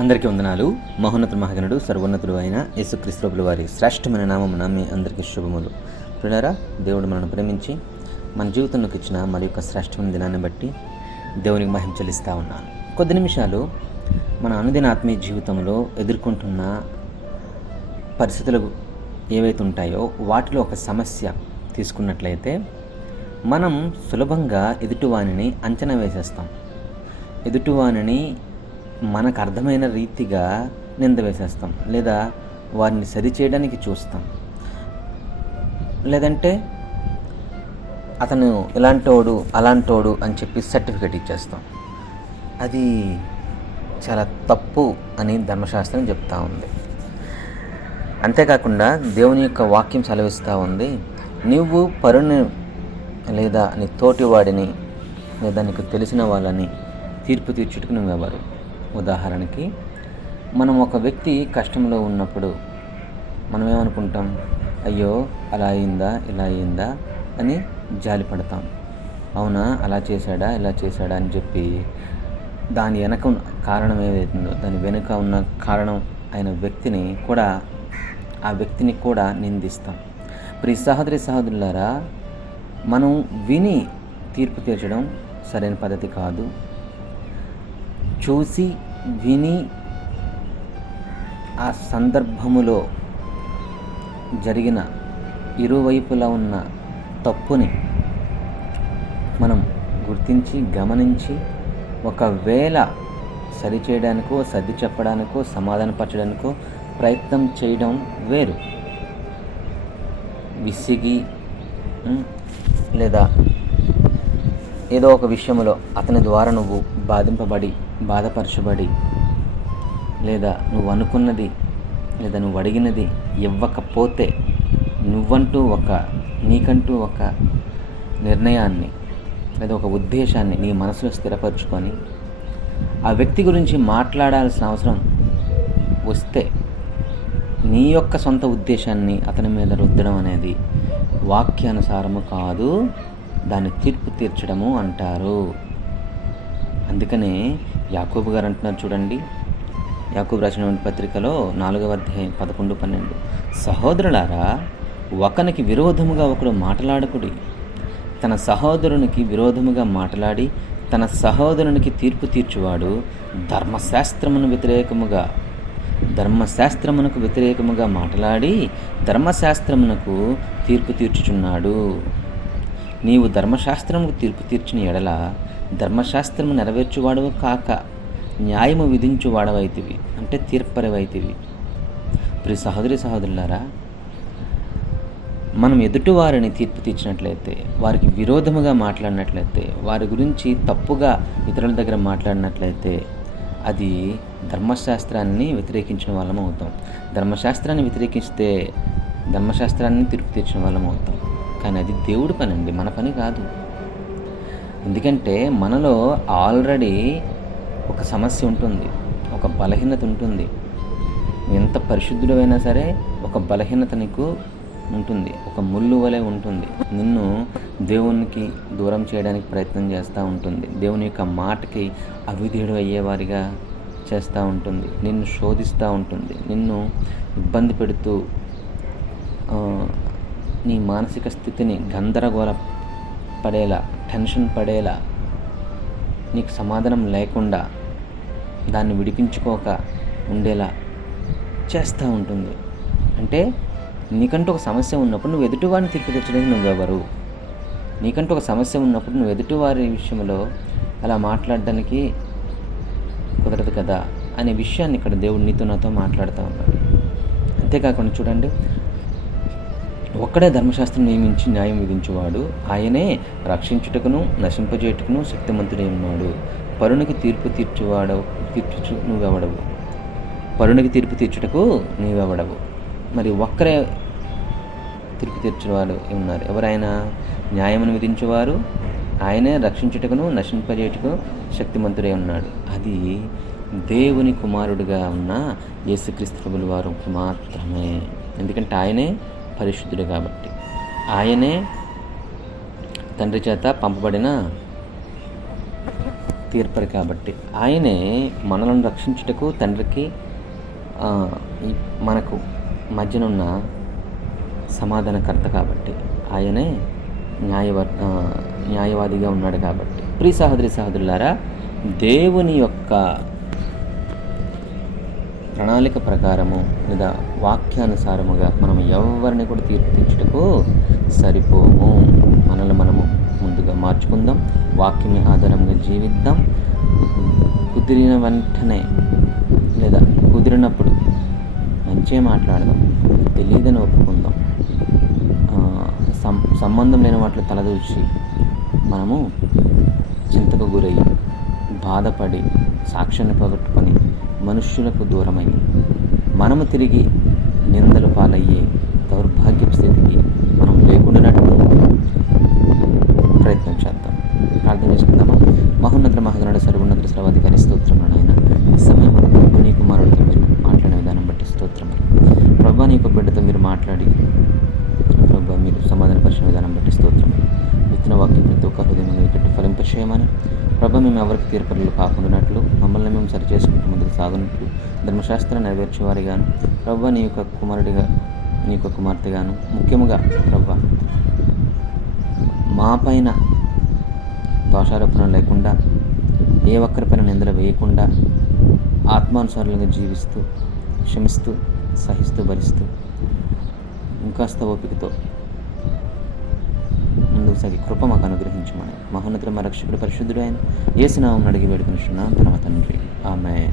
అందరికీ వందనాలు. మహోన్నత మహాగణుడు సర్వోన్నతుడు అయిన యేసుక్రీస్తుల వారి శ్రేష్టమైన నామం నమ్మి అందరికీ శుభములు. ప్రియులారా దేవుడు మనను ప్రేమించి మన జీవితంలోకి ఇచ్చిన మరి యొక్క శ్రేష్టమైన దినాన్ని బట్టి దేవునికి మహిమ చెల్లిస్తూ ఉన్నాను. కొద్ది నిమిషాలు మన అనుదిన ఆత్మీయ జీవితంలో ఎదుర్కొంటున్న పరిస్థితులు ఏవైతే ఉంటాయో వాటిలో ఒక సమస్య తీసుకున్నట్లయితే మనం సులభంగా ఎదుటివానిని అంచనా వేసేస్తాం. ఎదుటివాణిని మనకు అర్థమైన రీతిగా నింద వేసేస్తాం లేదా వారిని సరిచేయడానికి చూస్తాం. లేదంటే అతను ఇలాంటోడు అలాంటోడు అని చెప్పి సర్టిఫికేట్ ఇచ్చేస్తాం. అది చాలా తప్పు అని ధర్మశాస్త్రం చెప్తా ఉంది. అంతేకాకుండా దేవుని యొక్క వాక్యం సెలవిస్తూ ఉంది నువ్వు పరుని లేదా నీ తోటివాడిని లేదా నీకు తెలిసిన వాళ్ళని తీర్పు తీర్చుటకు నువ్వెవరు? ఉదాహరణకి మనం ఒక వ్యక్తి కష్టంలో ఉన్నప్పుడు మనం ఏమనుకుంటాం? అయ్యో అలా అయిందా ఇలా అయిందా అని జాలి పడతాం. అవునా అలా చేశాడా ఇలా చేశాడా అని చెప్పి దాని వెనక ఉన్న కారణం ఏదైతుందో దాని వెనుక ఉన్న కారణం అయిన వ్యక్తిని కూడా ఆ వ్యక్తిని కూడా నిందిస్తాం. ప్రి సహోదరి సహోదరులారా మనం విని తీర్పు తీర్చడం సరైన పద్ధతి కాదు. చూసి విని ఆ సందర్భములో జరిగిన ఇరువైపులా ఉన్న తప్పుని మనం గుర్తించి గమనించి ఒకవేళ సరిచేయడానికో సర్ది చెప్పడానికో సమాధానపరచడానికో ప్రయత్నం చేయడం వేరు. విసిగి లేదా ఏదో ఒక విషయంలో అతని ద్వారా నువ్వు బాధింపబడి బాధపరచబడి లేదా నువ్వు అనుకున్నది లేదా నువ్వు అడిగినది ఇవ్వకపోతే నువ్వంటూ ఒక నీకంటూ ఒక నిర్ణయాన్ని లేదా ఒక ఉద్దేశాన్ని నీ మనసులో స్థిరపరచుకొని ఆ వ్యక్తి గురించి మాట్లాడాల్సిన అవసరం వస్తే నీ యొక్క సొంత ఉద్దేశాన్ని అతని మీద రుద్దడం అనేది వాక్యానుసారము కాదు దాన్ని తీర్పు తీర్చడము అంటారు. అందుకనే యాకూబు గారు అంటున్నారు చూడండి. యాకూబు రాసినటువంటి పత్రికలో నాలుగవ అధ్యాయం పదకొండు పన్నెండు. సహోదరులారా ఒకనికి విరోధముగా ఒకడు మాట్లాడకుడి. తన సహోదరునికి విరోధముగా మాట్లాడి తన సహోదరునికి తీర్పు తీర్చువాడు ధర్మశాస్త్రమును వ్యతిరేకముగా. ధర్మశాస్త్రమునకు వ్యతిరేకముగా మాట్లాడి ధర్మశాస్త్రమునకు తీర్పు తీర్చుచున్నాడు. నీవు ధర్మశాస్త్రముకు తీర్పు తీర్చిన ఎడల ధర్మశాస్త్రము నెరవేర్చువాడవు కాక న్యాయము విధించువాడవైతివి అంటే తీర్పరవైతివి. ప్రి సహోదరి సహోదరులారా మనం ఎదుటివారిని తీర్పు తీర్చినట్లయితే వారికి విరోధముగా మాట్లాడినట్లయితే వారి గురించి తప్పుగా ఇతరుల దగ్గర మాట్లాడినట్లయితే అది ధర్మశాస్త్రాన్ని వ్యతిరేకించిన వాళ్ళం అవుతాం. ధర్మశాస్త్రాన్ని వ్యతిరేకిస్తే ధర్మశాస్త్రాన్ని తీర్పు తీర్చిన వాళ్ళం అవుతాం. కానీ అది దేవుడి పని అండి మన పని కాదు. ఎందుకంటే మనలో ఆల్రెడీ ఒక సమస్య ఉంటుంది ఒక బలహీనత ఉంటుంది. ఎంత పరిశుద్ధుడైనా సరే ఒక బలహీనత నీకు ఉంటుంది ఒక ముళ్ళు వలె ఉంటుంది. నిన్ను దేవునికి దూరం చేయడానికి ప్రయత్నం చేస్తూ ఉంటుంది. దేవుని యొక్క మాటకి అవిధేయుడు అయ్యేవారిగా చేస్తూ ఉంటుంది. నిన్ను శోధిస్తూ ఉంటుంది. నిన్ను ఇబ్బంది పెడుతూ నీ మానసిక స్థితిని గందరగోళ పడేలా టెన్షన్ పడేలా నీకు సమాధానం లేకుండా దాన్ని విడిపించుకోక ఉండేలా చేస్తూ ఉంటుంది. అంటే నీకంటూ ఒక సమస్య ఉన్నప్పుడు నువ్వు ఎదుటివారిని తీర్పు తెచ్చడానికి నువ్వెవరు నీకంటూ ఒక సమస్య ఉన్నప్పుడు నువ్వు ఎదుటివారి విషయంలో అలా మాట్లాడడానికి కుదరదు కదా? అనే విషయాన్ని ఇక్కడ దేవుడు నీతో నాతో మాట్లాడుతూ ఉన్నాడు. అంతేకాకుండా చూడండి ఒక్కడే ధర్మశాస్త్రం నియమించి న్యాయం విధించువాడు. ఆయనే రక్షించుటకును నశింపజేయుటకును శక్తిమంతుడై ఉన్నాడు. పరునికి తీర్పు తీర్చువాడవు తీర్చు నువ్వెవడవు పరునికి తీర్పు తీర్చుటకు నీవెవడవు. మరి ఒక్కరే తీర్పు తీర్చేవారు ఉన్నారు ఎవరైనా న్యాయమును విధించేవారు. ఆయనే రక్షించుటకును నశింపజేయుటకు శక్తిమంతుడై ఉన్నాడు. అది దేవుని కుమారుడిగా ఉన్న యేసుక్రీస్తు ప్రభులు వారు మాత్రమే. ఎందుకంటే ఆయనే పరిశుద్ధుడు కాబట్టి. ఆయనే తండ్రి చేత పంపబడిన తీర్పరు కాబట్టి. ఆయనే మనలను రక్షించుటకు తండ్రికి మనకు మధ్యనున్న సమాధానకర్త కాబట్టి. ఆయనే న్యాయవ న్యాయవాదిగా ఉన్నాడు కాబట్టి. ప్రియ సహోదరి సహోదరులారా దేవుని యొక్క ప్రణాళిక ప్రకారము లేదా వాక్యానుసారముగా మనం ఎవరిని కూడా తీర్పు తీర్చుటకు సరిపోము. మనల్ని మనము ముందుగా మార్చుకుందాం వాక్యం ఆధారంగా జీవిద్దాం. కుదిరిన వెంటనే లేదా కుదిరినప్పుడు మంచిగా మాట్లాడదాం తెలియదని ఒప్పుకుందాం. సం సంబంధం లేని వాటిలో తలదూచి మనము చింతకు గురయ్యి బాధపడి సాక్ష్యాన్ని పోగొట్టుకొని మనుష్యులకు దూరమై మనము తిరిగి నిందలు పాలయ్యే దౌర్భాగ్య స్థితికి మనం లేకుండానట్లు ప్రయత్నం చేద్దాం. ప్రార్థన చేసుకుందామా? మహోన్నత మహోదరుడు సర్వోన్నత సర్వాధికారి స్తోత్రం నాయన. ఈ సమయం నీ కుమారుడితో మీరు ప్రభ మేము ఎవరికి తీర్పరులు కాకుండానట్లు మమ్మల్ని మేము సరి చేసుకుంటూ ముందుకు సాగునట్లు ధర్మశాస్త్రం నెరవేర్చేవారిగాను ప్రభ నీ యొక్క కుమారుడిగా నీ యొక్క కుమార్తెగాను ముఖ్యముగా ప్రభ మా పైన దోషారోపణ లేకుండా ఏ ఒక్కరిపైన నిందలు వేయకుండా ఆత్మానుసారులుగా జీవిస్తూ క్షమిస్తూ సహిస్తూ భరిస్తూ ఇంకాస్త ఓపికతో సాగి కృప మాకు అనుగ్రహించమని మహోన్నతుల మా రక్షకుడు పరిశుద్ధుడు ఆయన ఏసునామం అడిగి వేడుకుని తన తండ్రి. ఆమె